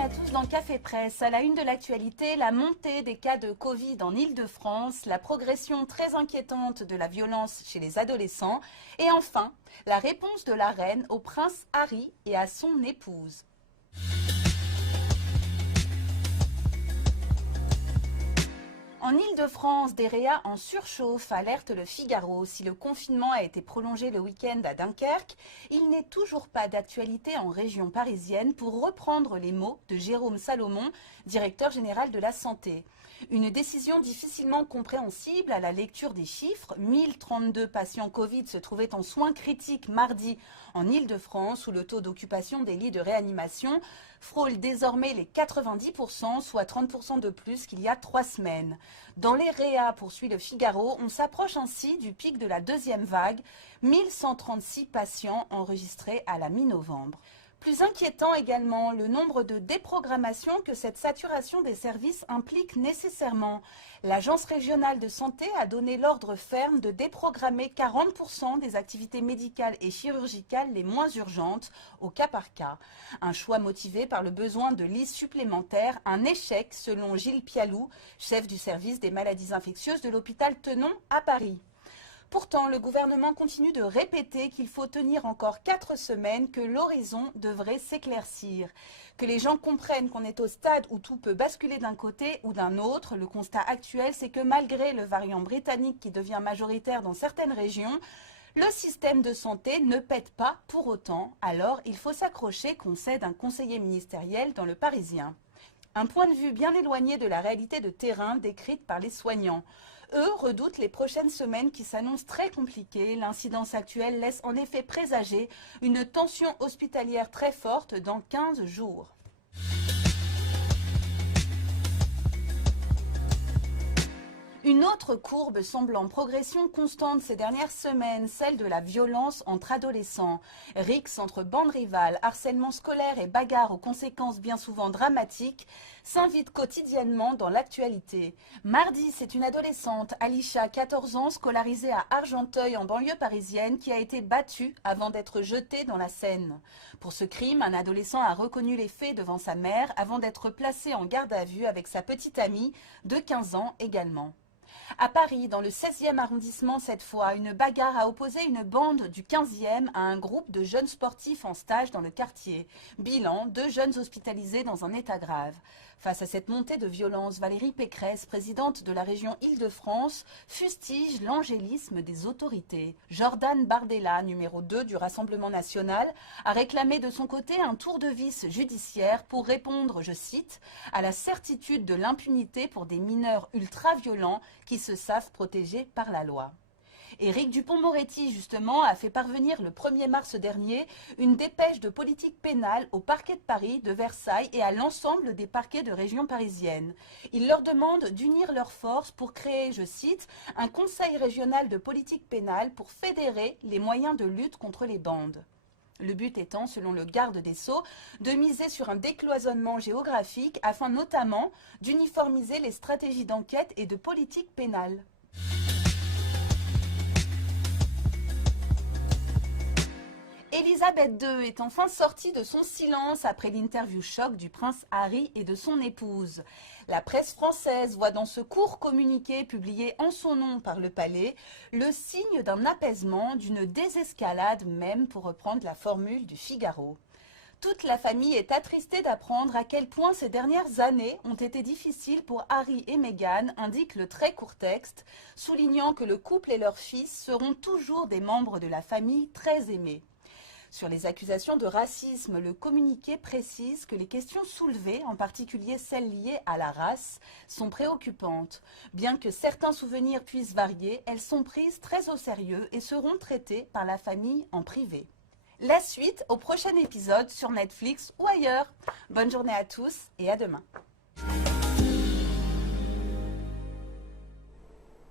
à tous dans Café Presse. À la une de l'actualité, la montée des cas de Covid en Île-de-France, la progression très inquiétante de la violence chez les adolescents et enfin, la réponse de la reine au prince Harry et à son épouse. En Île-de-France, des réas en surchauffe, alerte le Figaro. Si le confinement a été prolongé le week-end à Dunkerque, il n'est toujours pas d'actualité en région parisienne, pour reprendre les mots de Jérôme Salomon, directeur général de la santé. Une décision difficilement compréhensible à la lecture des chiffres. 1032 patients Covid se trouvaient en soins critiques mardi en Île-de-France, où le taux d'occupation des lits de réanimation frôle désormais les 90%, soit 30% de plus qu'il y a 3 semaines. Dans les réas, poursuit le Figaro, on s'approche ainsi du pic de la deuxième vague, 1136 patients enregistrés à la mi-novembre. Plus inquiétant également, le nombre de déprogrammations que cette saturation des services implique nécessairement. L'Agence régionale de santé a donné l'ordre ferme de déprogrammer 40% des activités médicales et chirurgicales les moins urgentes, au cas par cas. Un choix motivé par le besoin de lits supplémentaires, un échec selon Gilles Pialou, chef du service des maladies infectieuses de l'hôpital Tenon à Paris. Pourtant, le gouvernement continue de répéter qu'il faut tenir encore 4 semaines, que l'horizon devrait s'éclaircir. Que les gens comprennent qu'on est au stade où tout peut basculer d'un côté ou d'un autre. Le constat actuel, c'est que malgré le variant britannique qui devient majoritaire dans certaines régions, le système de santé ne pète pas pour autant. Alors, il faut s'accrocher, concède un conseiller ministériel dans Le Parisien. Un point de vue bien éloigné de la réalité de terrain décrite par les soignants. Eux redoutent les prochaines semaines qui s'annoncent très compliquées. L'incidence actuelle laisse en effet présager une tension hospitalière très forte dans 15 jours. Une autre courbe semble en progression constante ces dernières semaines, celle de la violence entre adolescents. Rixes entre bandes rivales, harcèlement scolaire et bagarres aux conséquences bien souvent dramatiques s'invitent quotidiennement dans l'actualité. Mardi, c'est une adolescente, Alisha, 14 ans, scolarisée à Argenteuil en banlieue parisienne, qui a été battue avant d'être jetée dans la Seine. Pour ce crime, un adolescent a reconnu les faits devant sa mère avant d'être placé en garde à vue avec sa petite amie de 15 ans également. À Paris, dans le 16e arrondissement cette fois, une bagarre a opposé une bande du 15e à un groupe de jeunes sportifs en stage dans le quartier. Bilan, 2 jeunes hospitalisés dans un état grave. Face à cette montée de violence, Valérie Pécresse, présidente de la région Île-de-France, fustige l'angélisme des autorités. Jordan Bardella, numéro 2 du Rassemblement national, a réclamé de son côté un tour de vis judiciaire pour répondre, je cite, à la certitude de l'impunité pour des mineurs ultra-violents qui se savent protégés par la loi. Éric Dupond-Moretti, justement, a fait parvenir le 1er mars dernier une dépêche de politique pénale au parquet de Paris, de Versailles et à l'ensemble des parquets de région parisienne. Il leur demande d'unir leurs forces pour créer, je cite, un conseil régional de politique pénale pour fédérer les moyens de lutte contre les bandes. Le but étant, selon le garde des Sceaux, de miser sur un décloisonnement géographique afin notamment d'uniformiser les stratégies d'enquête et de politique pénale. Elisabeth II est enfin sortie de son silence après l'interview choc du prince Harry et de son épouse. La presse française voit dans ce court communiqué publié en son nom par le palais le signe d'un apaisement, d'une désescalade même, pour reprendre la formule du Figaro. Toute la famille est attristée d'apprendre à quel point ces dernières années ont été difficiles pour Harry et Meghan, indique le très court texte, soulignant que le couple et leur fils seront toujours des membres de la famille très aimés. Sur les accusations de racisme, le communiqué précise que les questions soulevées, en particulier celles liées à la race, sont préoccupantes. Bien que certains souvenirs puissent varier, elles sont prises très au sérieux et seront traitées par la famille en privé. La suite au prochain épisode sur Netflix ou ailleurs. Bonne journée à tous et à demain.